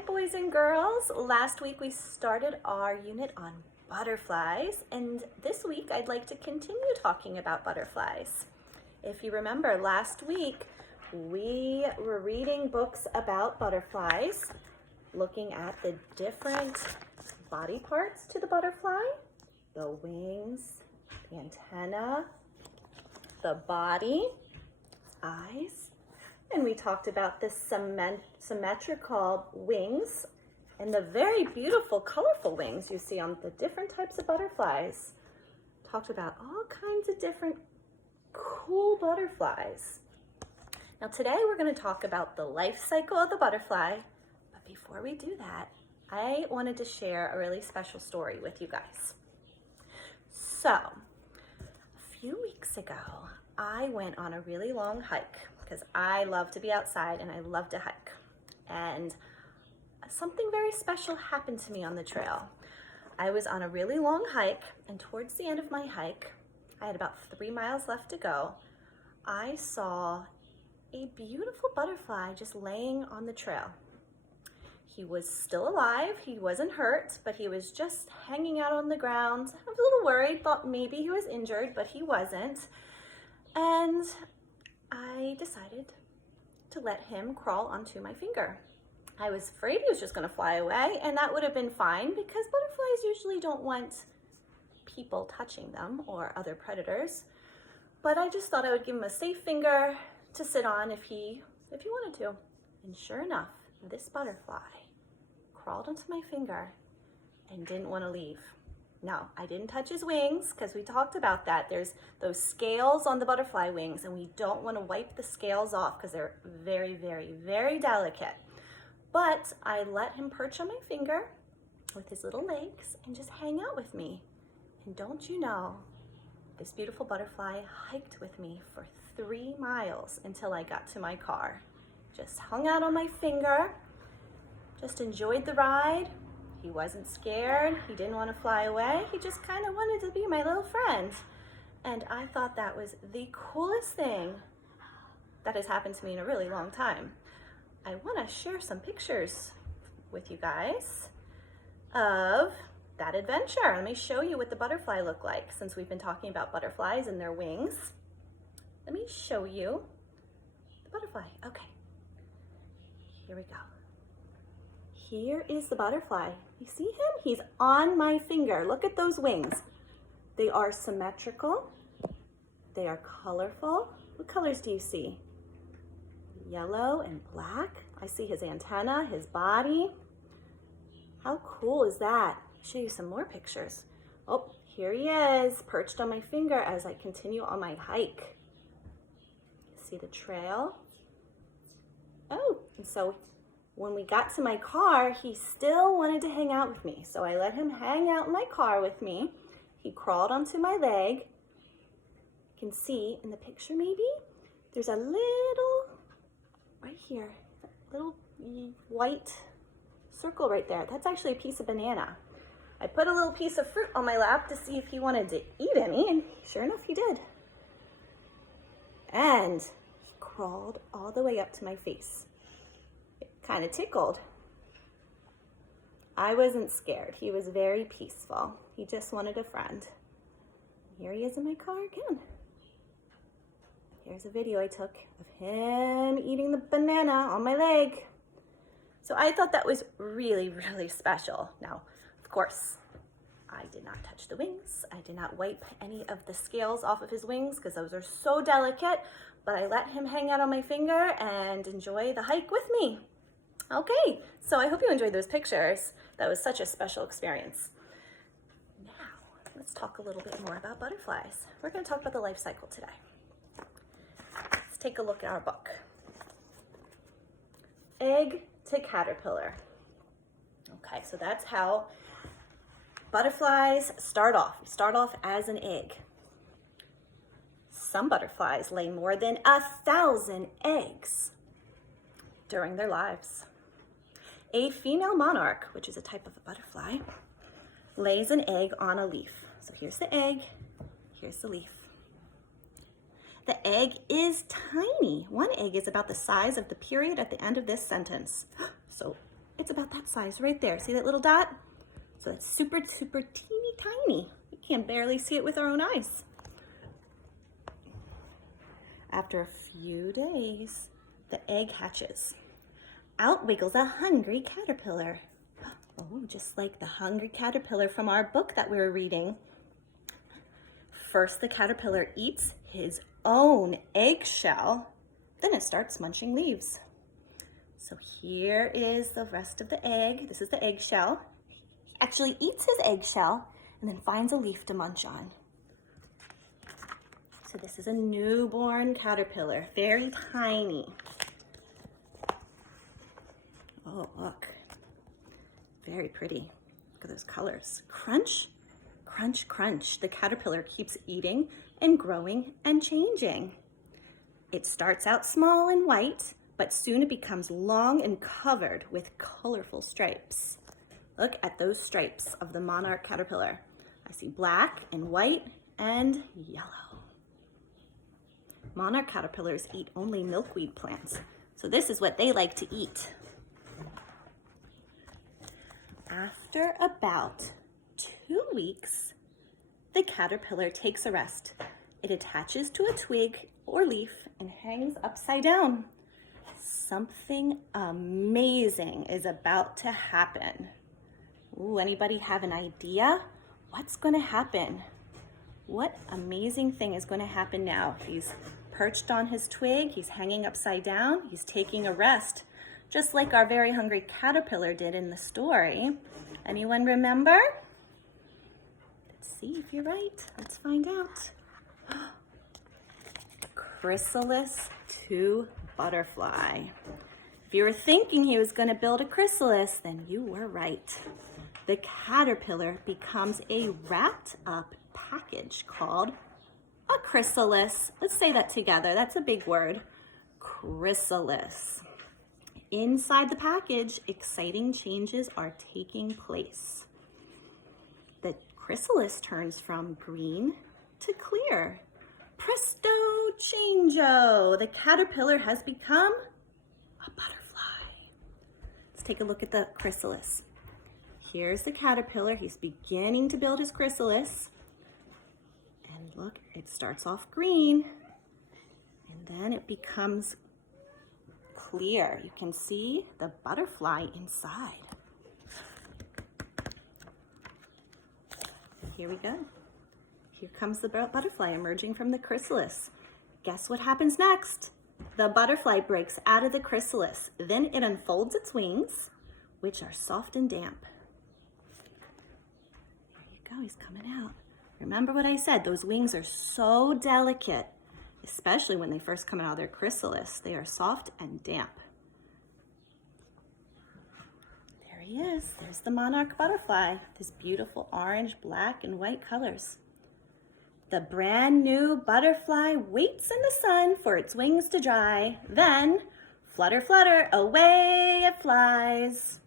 Hi boys and girls. Last week we started our unit on butterflies, and this week I'd like to continue talking about butterflies. If you remember, last week we were reading books about butterflies, looking at the different body parts to the butterfly, the wings, the antenna, the body, eyes, and we talked about the symmetrical wings and the very beautiful, colorful wings you see on the different types of butterflies. Talked about all kinds of different cool butterflies. Now today we're going to talk about the life cycle of the butterfly, but before we do that, I wanted to share a really special story with you guys. So, a few weeks ago, I went on a really long hike because I love to be outside and I love to hike. And something very special happened to me on the trail. I was on a really long hike, and towards the end of my hike, I had about 3 miles left to go. I saw a beautiful butterfly just laying on the trail. He was still alive, he wasn't hurt, but he was just hanging out on the ground. I was a little worried, thought maybe he was injured, but he wasn't. And I decided to let him crawl onto my finger. I was afraid he was just going to fly away, and that would have been fine because butterflies usually don't want people touching them or other predators. But I just thought I would give him a safe finger to sit on if he wanted to. And sure enough, this butterfly crawled onto my finger and didn't want to leave. No, I didn't touch his wings because we talked about that. There's those scales on the butterfly wings, and we don't want to wipe the scales off because they're very, very, very delicate. But I let him perch on my finger with his little legs and just hang out with me. And don't you know, this beautiful butterfly hiked with me for 3 miles until I got to my car. Just hung out on my finger, just enjoyed the ride. He wasn't scared, he didn't want to fly away, he just kind of wanted to be my little friend. And I thought that was the coolest thing that has happened to me in a really long time. I want to share some pictures with you guys of that adventure. Let me show you what the butterfly looked like since we've been talking about butterflies and their wings. Let me show you the butterfly. Okay, here we go. Here is the butterfly. You see him? He's on my finger. Look at those wings. They are symmetrical. They are colorful. What colors do you see? Yellow and black. I see his antenna, his body. How cool is that? I'll show you some more pictures. Oh, here he is, perched on my finger as I continue on my hike. See the trail? Oh, and so when we got to my car, he still wanted to hang out with me. So I let him hang out in my car with me. He crawled onto my leg. You can see in the picture maybe, there's a little, right here, little white circle right there. That's actually a piece of banana. I put a little piece of fruit on my lap to see if he wanted to eat any, and sure enough he did. And he crawled all the way up to my face. Kind of tickled. I wasn't scared. He was very peaceful. He just wanted a friend. Here he is in my car again. Here's a video I took of him eating the banana on my leg. So I thought that was really, really special. Now, of course, I did not touch the wings. I did not wipe any of the scales off of his wings because those are so delicate, but I let him hang out on my finger and enjoy the hike with me. Okay, so I hope you enjoyed those pictures. That was such a special experience. Now, let's talk a little bit more about butterflies. We're going to talk about the life cycle today. Let's take a look at our book. Egg to caterpillar. Okay, so that's how butterflies start off. We start off as an egg. Some butterflies lay more than 1,000 eggs during their lives. A female monarch, which is a type of a butterfly, lays an egg on a leaf. So here's the egg, here's the leaf. The egg is tiny. One egg is about the size of the period at the end of this sentence. So it's about that size right there. See that little dot? So it's super, super teeny tiny. We can barely see it with our own eyes. After a few days, the egg hatches. Out wiggles a hungry caterpillar. Oh, just like the hungry caterpillar from our book that we were reading. First, the caterpillar eats his own eggshell, then it starts munching leaves. So here is the rest of the egg. This is the eggshell. He actually eats his eggshell and then finds a leaf to munch on. So this is a newborn caterpillar, very tiny. Oh, look. Very pretty. Look at those colors. Crunch, crunch, crunch. The caterpillar keeps eating and growing and changing. It starts out small and white, but soon it becomes long and covered with colorful stripes. Look at those stripes of the monarch caterpillar. I see black and white and yellow. Monarch caterpillars eat only milkweed plants, so this is what they like to eat. After about 2 weeks, the caterpillar takes a rest. It attaches to a twig or leaf and hangs upside down. Something amazing is about to happen. Ooh, anybody have an idea? What's going to happen? What amazing thing is going to happen now? He's perched on his twig, he's hanging upside down, he's taking a rest, just like our very hungry caterpillar did in the story. Anyone remember? Let's see if you're right. Let's find out. Chrysalis to butterfly. If you were thinking he was going to build a chrysalis, then you were right. The caterpillar becomes a wrapped up package called a chrysalis. Let's say that together. That's a big word. Chrysalis. Inside the package, exciting changes are taking place. The chrysalis turns from green to clear. Presto changeo! The caterpillar has become a butterfly. Let's take a look at the chrysalis. Here's the caterpillar. He's beginning to build his chrysalis. And look, it starts off green, and then it becomes clear. You can see the butterfly inside. Here we go. Here comes the butterfly emerging from the chrysalis. Guess what happens next? The butterfly breaks out of the chrysalis. Then it unfolds its wings, which are soft and damp. There you go, he's coming out. Remember what I said, those wings are so delicate, especially when they first come out of their chrysalis. They are soft and damp. There he is. There's the monarch butterfly. This beautiful orange, black, and white colors. The brand new butterfly waits in the sun for its wings to dry. Then, flutter, flutter, away it flies.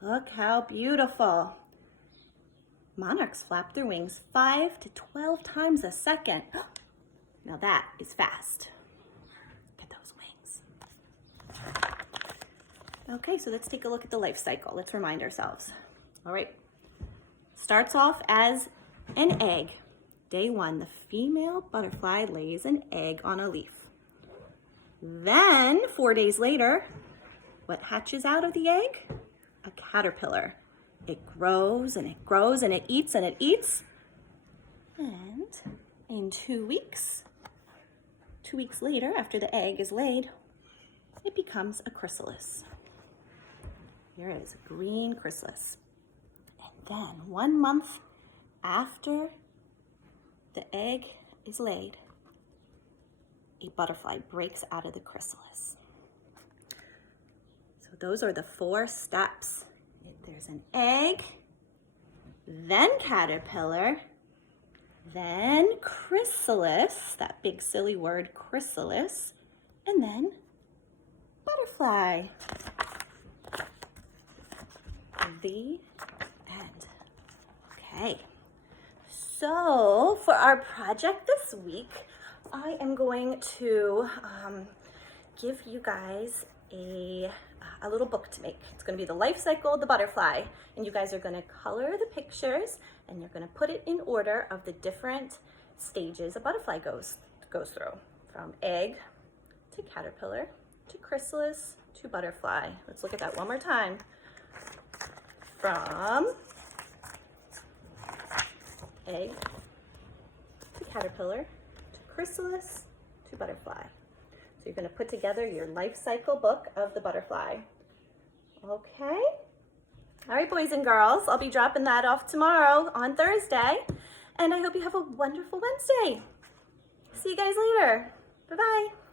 Look how beautiful. Monarchs flap their wings 5 to 12 times a second. Now that is fast. Look at those wings. Okay, so let's take a look at the life cycle. Let's remind ourselves. All right. Starts off as an egg. Day 1, the female butterfly lays an egg on a leaf. Then, 4 days later, what hatches out of the egg? A caterpillar. It grows and it grows and it eats and it eats. And in 2 weeks later, after the egg is laid, it becomes a chrysalis. Here it is, a green chrysalis. And then 1 month after the egg is laid, a butterfly breaks out of the chrysalis. So those are the 4 steps. There's an egg, then caterpillar, then chrysalis, that big silly word chrysalis, and then butterfly. The end. Okay. So for our project this week, I am going to give you guys a a little book to make. It's going to be the life cycle of the butterfly, and you guys are going to color the pictures and you're going to put it in order of the different stages a butterfly goes through, from egg to caterpillar to chrysalis to butterfly. Let's look at that one more time. From egg to caterpillar to chrysalis to butterfly. So you're going to put together your life cycle book of the butterfly. Okay? All right, boys and girls, I'll be dropping that off tomorrow on Thursday, and I hope you have a wonderful Wednesday. See you guys later. Bye-bye.